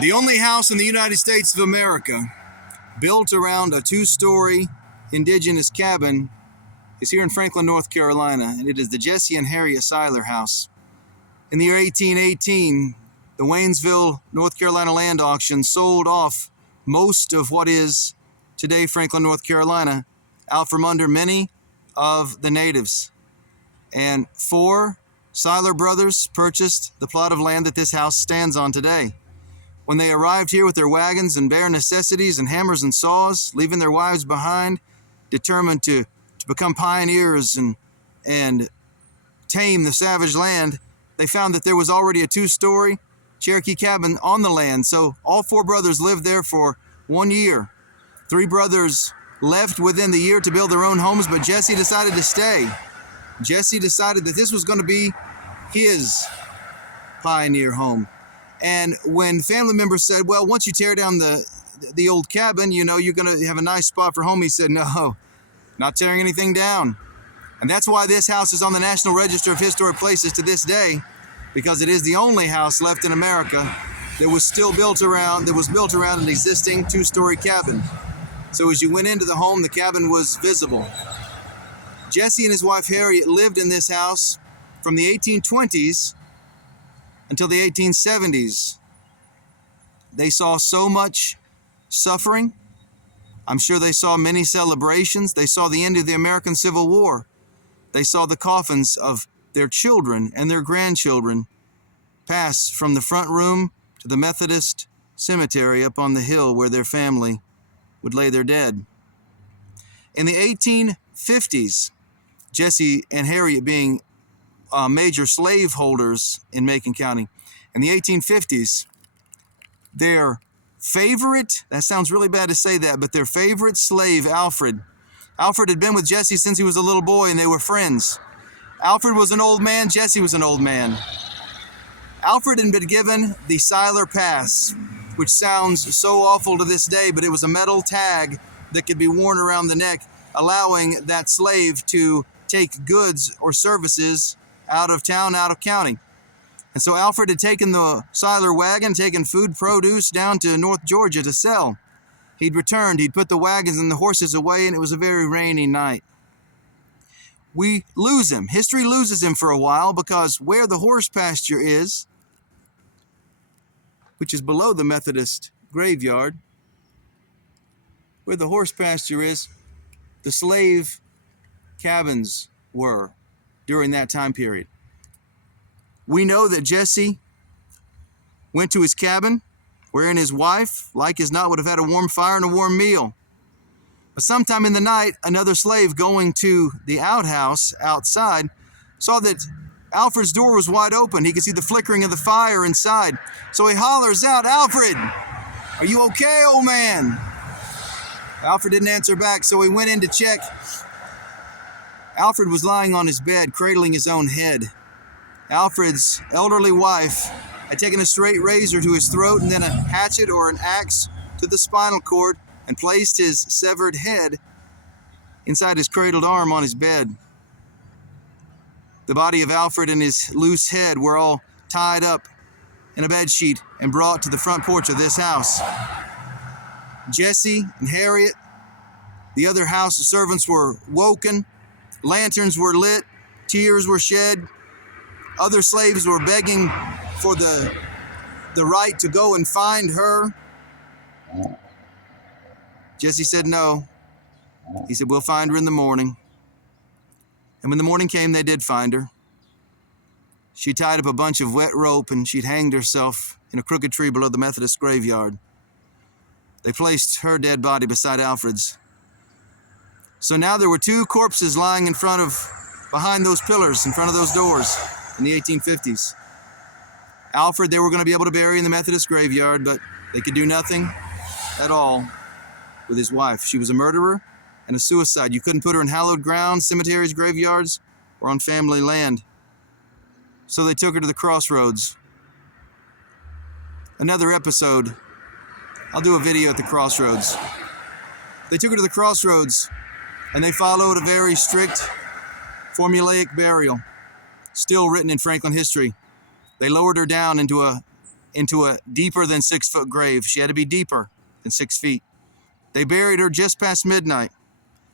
The only house in the United States of America built around a two-story indigenous cabin is here in Franklin, North Carolina, and it is the Jesse and Harriet Siler house. In the year 1818, the Waynesville, North Carolina land auction sold off most of what is today Franklin, North Carolina, out from under many of the natives. And 4 Siler brothers purchased the plot of land that this house stands on today. When they arrived here with their wagons and bare necessities and hammers and saws, leaving their wives behind, determined to become pioneers and tame the savage land, they found that there was already a 2-story Cherokee cabin on the land. So all 4 brothers lived there for 1 year. 3 brothers left within the year to build their own homes, but Jesse decided to stay. Jesse decided that this was going to be his pioneer home. And when family members said, well, once you tear down the old cabin, you know, you're going to have a nice spot for home, he said, no, not tearing anything down. And that's why this house is on the National Register of Historic Places to this day, because it is the only house left in America that was built around an existing 2-story cabin. So as you went into the home, the cabin was visible. Jesse and his wife Harriet lived in this house from the 1820s until the 1870s. They saw so much suffering. I'm sure they saw many celebrations. They saw the end of the American Civil War. They saw the coffins of their children and their grandchildren pass from the front room to the Methodist cemetery up on the hill where their family would lay their dead. In the 1850s, Jesse and Harriet being major slaveholders in Macon County, in the 1850s, their favorite, that sounds really bad to say that, but their favorite slave, Alfred had been with Jesse since he was a little boy, and they were friends. Alfred was an old man, Jesse was an old man. Alfred had been given the Siler Pass, which sounds so awful to this day, but it was a metal tag that could be worn around the neck, allowing that slave to take goods or services out of town, out of county. And so Alfred had taken the Siler wagon, taken food produce down to North Georgia to sell. He'd returned, he'd put the wagons and the horses away, and it was a very rainy night. We lose him. History loses him for a while, because where the horse pasture is, which is below the Methodist graveyard, where the horse pasture is, the slave cabins were during that time period. We know that Jesse went to his cabin, wherein his wife, like as not, would have had a warm fire and a warm meal. But sometime in the night, another slave going to the outhouse outside saw that Alfred's door was wide open. He could see the flickering of the fire inside. So he hollers out, "Alfred, are you okay, old man?" Alfred didn't answer back, so he went in to check. Alfred was lying on his bed, cradling his own head. Alfred's elderly wife had taken a straight razor to his throat and then a hatchet or an axe to the spinal cord and placed his severed head inside his cradled arm on his bed. The body of Alfred and his loose head were all tied up in a bedsheet and brought to the front porch of this house. Jesse and Harriet, the other house servants, were woken. Lanterns were lit. Tears were shed. Other slaves were begging for the right to go and find her. Jesse said no. He said, "We'll find her in the morning." And when the morning came, they did find her. She tied up a bunch of wet rope and she'd hanged herself in a crooked tree below the Methodist graveyard. They placed her dead body beside Alfred's. So now there were 2 corpses lying behind those pillars, in front of those doors in the 1850s. Alfred, they were going to be able to bury in the Methodist graveyard, but they could do nothing at all with his wife. She was a murderer and a suicide. You couldn't put her in hallowed ground, cemeteries, graveyards, or on family land. So they took her to the crossroads. Another episode, I'll do a video at the crossroads. They took her to the crossroads, and they followed a very strict formulaic burial, still written in Franklin history. They lowered her down into a into a deeper than 6-foot grave. She had to be deeper than 6 feet. They buried her just past midnight.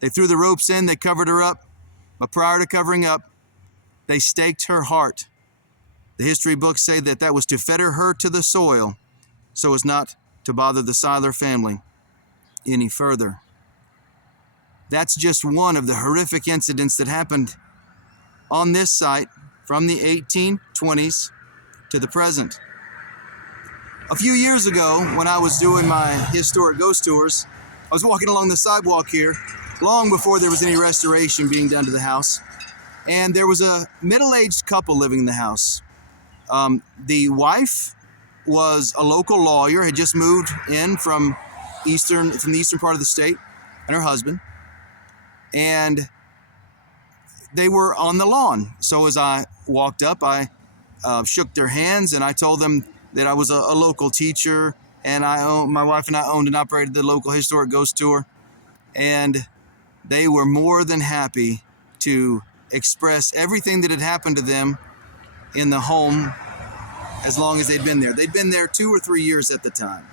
They threw the ropes in, they covered her up, but prior to covering up, they staked her heart. The history books say that that was to fetter her to the soil so as not to bother the Siler family any further. That's just one of the horrific incidents that happened on this site from the 1820s to the present. A few years ago, when I was doing my historic ghost tours, I was walking along the sidewalk here, long before there was any restoration being done to the house, and there was a middle-aged couple living in the house. The wife was a local lawyer, had just moved in from the eastern part of the state, and her husband, and they were on the lawn. So as I walked up, I shook their hands, and I told them that I was a local teacher, and my wife and I owned and operated the local historic ghost tour, and they were more than happy to express everything that had happened to them in the home as long as they'd been there. They'd been there 2 or 3 years at the time.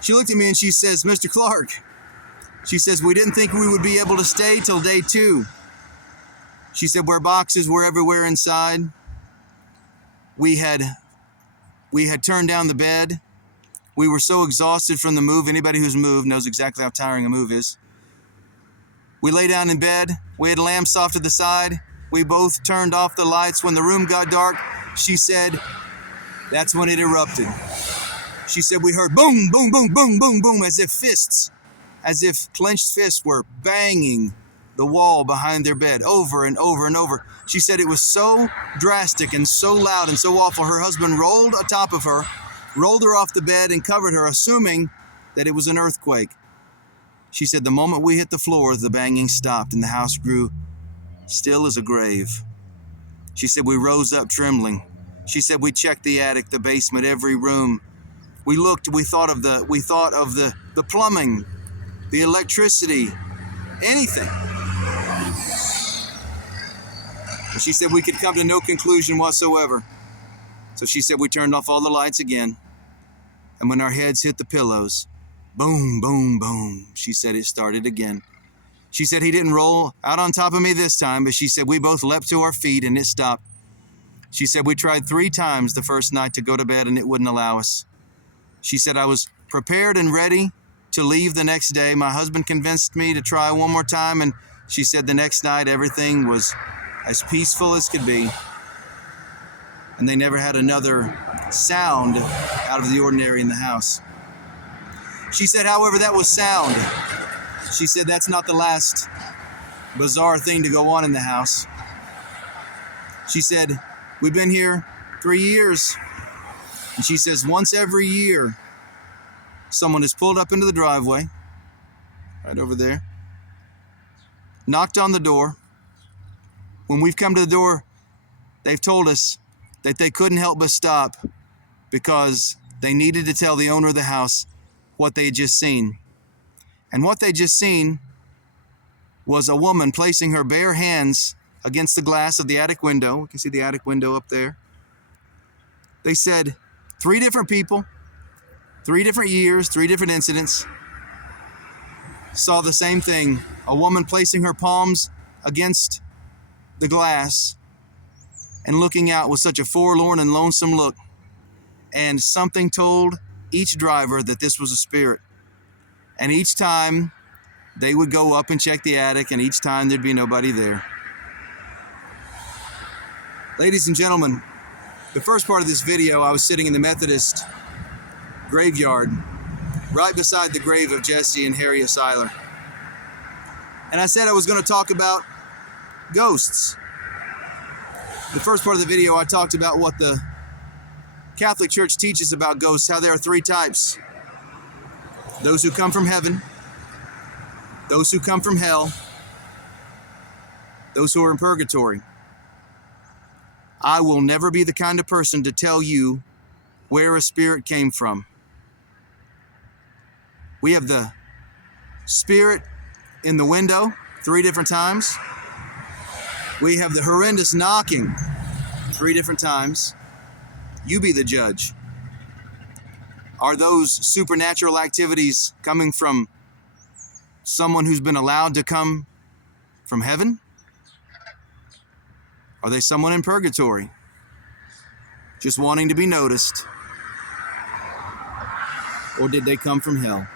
She looked at me and she says, "Mr. Clark," she says, "we didn't think we would be able to stay till day 2. She said, "Where boxes were everywhere inside. We had turned down the bed. We were so exhausted from the move. Anybody who's moved knows exactly how tiring a move is. We lay down in bed. We had lamps off to the side. We both turned off the lights. When the room got dark," she said, "that's when it erupted." She said, "We heard boom, boom, boom, boom, boom, boom," as if clenched fists were banging the wall behind their bed over and over and over. She said it was so drastic and so loud and so awful. Her husband rolled atop of her, rolled her off the bed and covered her, assuming that it was an earthquake. She said the moment we hit the floor, the banging stopped and the house grew still as a grave. She said we rose up trembling. She said we checked the attic, the basement, every room. We looked, we thought of the plumbing, the electricity, anything. And she said we could come to no conclusion whatsoever. So she said we turned off all the lights again. And when our heads hit the pillows, boom, boom, boom, she said it started again. She said he didn't roll out on top of me this time, but she said we both leapt to our feet and it stopped. She said we tried 3 times the first night to go to bed and it wouldn't allow us. She said I was prepared and ready to leave the next day. My husband convinced me to try one more time, and she said the next night everything was as peaceful as could be. And they never had another sound out of the ordinary in the house. She said, however, that was sound. She said that's not the last bizarre thing to go on in the house. She said, we've been here 3 years. And she says once every year, someone has pulled up into the driveway, right over there, knocked on the door. When we've come to the door, they've told us that they couldn't help but stop because they needed to tell the owner of the house what they had just seen. And what they just seen was a woman placing her bare hands against the glass of the attic window. We can see the attic window up there. They said 3 different people, 3 different years, 3 different incidents, saw the same thing. A woman placing her palms against the glass and looking out with such a forlorn and lonesome look. And something told each driver that this was a spirit. And each time they would go up and check the attic, and each time there'd be nobody there. Ladies and gentlemen, the first part of this video, I was sitting in the Methodist graveyard right beside the grave of Jesse and Harriet Siler. And I said I was going to talk about ghosts. The first part of the video, I talked about what the Catholic Church teaches about ghosts, how there are 3 types. Those who come from heaven, those who come from hell, those who are in purgatory. I will never be the kind of person to tell you where a spirit came from. We have the spirit in the window 3 different times. We have the horrendous knocking 3 different times. You be the judge. Are those supernatural activities coming from someone who's been allowed to come from heaven? Are they someone in purgatory, just wanting to be noticed? Or did they come from hell?